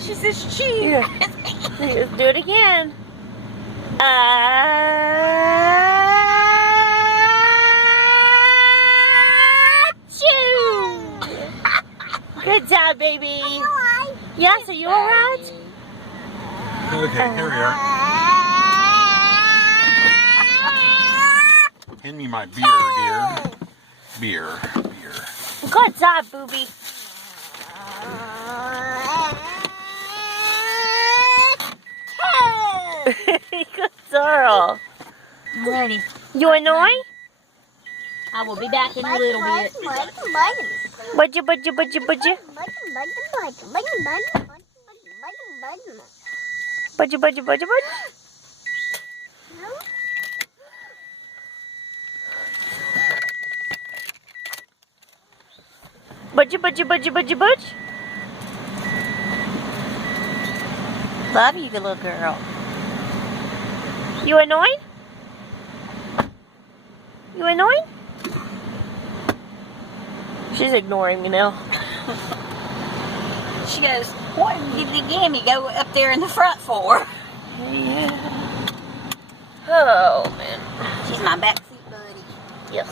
She says cheese. Yeah. Let's do it again. Good job, baby. Yes, are you alright? Okay, here we are. Hand me my beer, dear. Beer. Good job, booby. Good girl. Ready. You annoying? I will be back in a little bit. Budgie. Budgie. Love you, good little girl. You annoying? You annoying? She's ignoring me now. She goes, what giggity gammy go up there in the front for? Yeah. Oh, man. She's my backseat buddy. Yes.